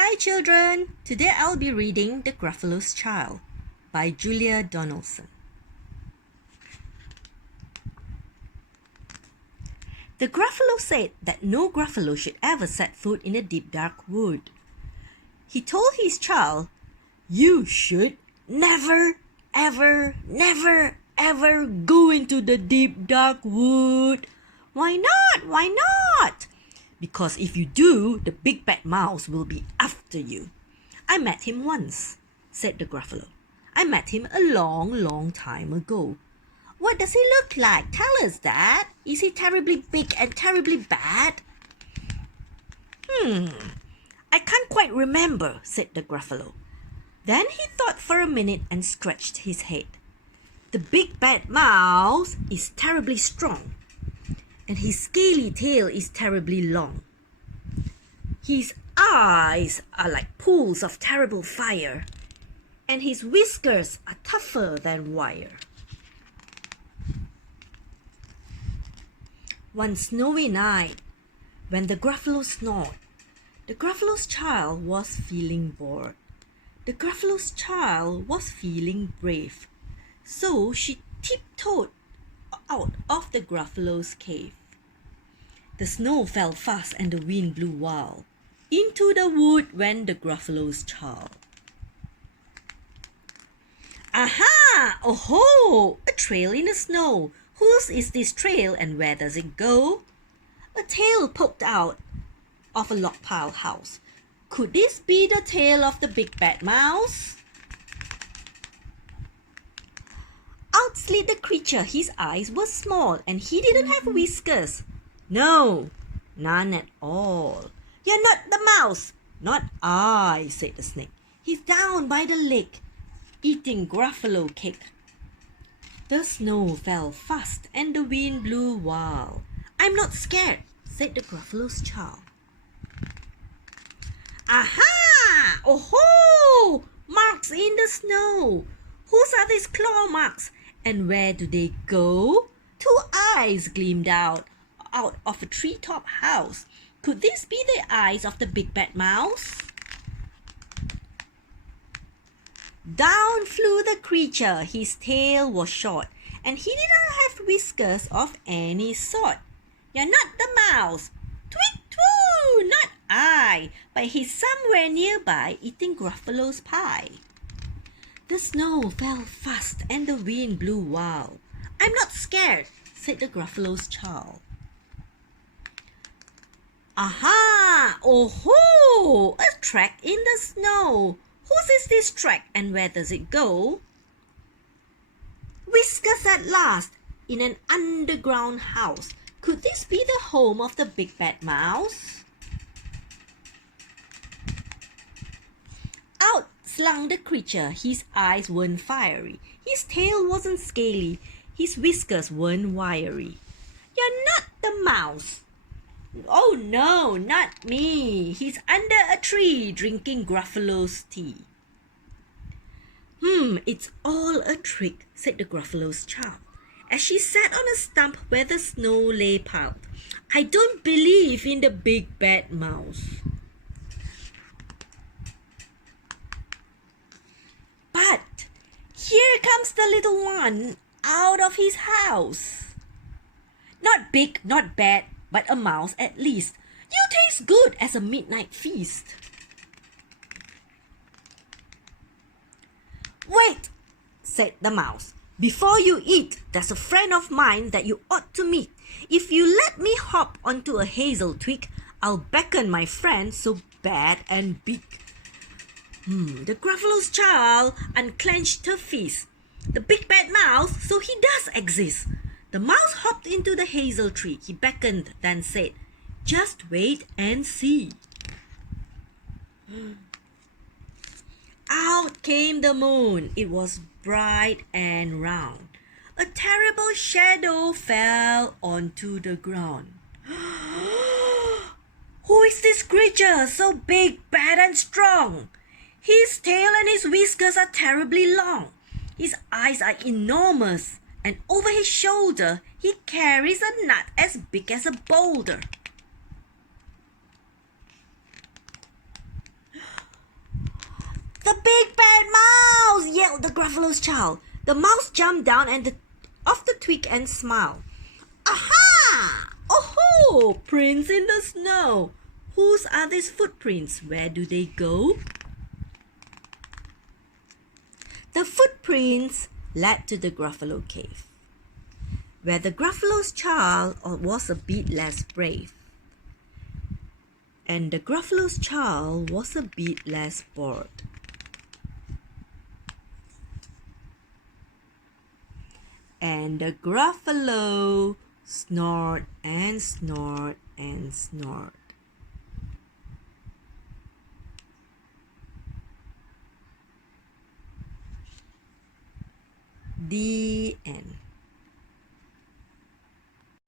Hi children! Today I'll be reading The Gruffalo's Child by Julia Donaldson. The Gruffalo said that no Gruffalo should ever set foot in a deep dark wood. He told his child, "You should never, ever, never, ever go into the deep dark wood." "Why not? Why not?" "Because if you do, the big bad mouse will be after you." "I met him once," said the Gruffalo. "I met him a long, long time ago." "What does he look like? Tell us, Dad. Is he terribly big and terribly bad?" I can't quite remember," said the Gruffalo. Then he thought for a minute and scratched his head. "The big bad mouse is terribly strong, and his scaly tail is terribly long. His eyes are like pools of terrible fire, and his whiskers are tougher than wire." One snowy night, when the Gruffalo snored, the Gruffalo's child was feeling bored. The Gruffalo's child was feeling brave, so she tiptoed out of the Gruffalo's cave. The snow fell fast and the wind blew wild. Into the wood went the Gruffalo's child. "Aha! Oh-ho! A trail in the snow. Whose is this trail and where does it go?" A tail poked out of a log pile house. Could this be the tail of the big bad mouse? Out slid the creature. His eyes were small and he didn't have whiskers. "No, none at all." "You're not the mouse." "Not I," said the snake. "He's down by the lake, eating Gruffalo cake." The snow fell fast and the wind blew wild. "I'm not scared," said the Gruffalo's child. "Aha! Oh-ho! Marks in the snow. Whose are these claw marks and where do they go?" Two eyes gleamed out of a treetop house. Could this be the eyes of the big bad mouse? Down flew the creature. His tail was short, and he did not have whiskers of any sort. "You're not the mouse." "Tweet, twoo! Not I, but he's somewhere nearby eating Gruffalo's pie." The snow fell fast and the wind blew wild. "I'm not scared," said the Gruffalo's child. "Aha! Oh-ho! A track in the snow. Whose is this track and where does it go?" Whiskers at last, in an underground house. Could this be the home of the big bad mouse? Out slunk the creature. His eyes weren't fiery. His tail wasn't scaly. His whiskers weren't wiry. "You're not the mouse." "Oh no, not me. He's under a tree drinking Gruffalo's tea." It's all a trick," said the Gruffalo's child, as she sat on a stump where the snow lay piled. "I don't believe in the big bad mouse." But here comes the little one out of his house. "Not big, not bad, but a mouse at least. You taste good as a midnight feast." "Wait," said the mouse. "Before you eat, there's a friend of mine that you ought to meet. If you let me hop onto a hazel twig, I'll beckon my friend so bad and big." The Gruffalo's child unclenched her fist. The big bad mouse, so he does exist. The mouse hopped into the hazel tree. He beckoned, then said, "Just wait and see." Out came the moon. It was bright and round. A terrible shadow fell onto the ground. Who is this creature so big, bad, and strong? His tail and his whiskers are terribly long. His eyes are enormous, and over his shoulder he carries a nut as big as a boulder. The big bad mouse! Yelled the Gruffalo's child. The mouse jumped down off the twig and smiled. Aha! Oh-ho! Prints in the snow. Whose are these footprints? Where do they go? The footprints led to the Gruffalo cave, where the Gruffalo's child was a bit less brave. And the Gruffalo's child was a bit less bored. And the Gruffalo snored and snored and snored. The end.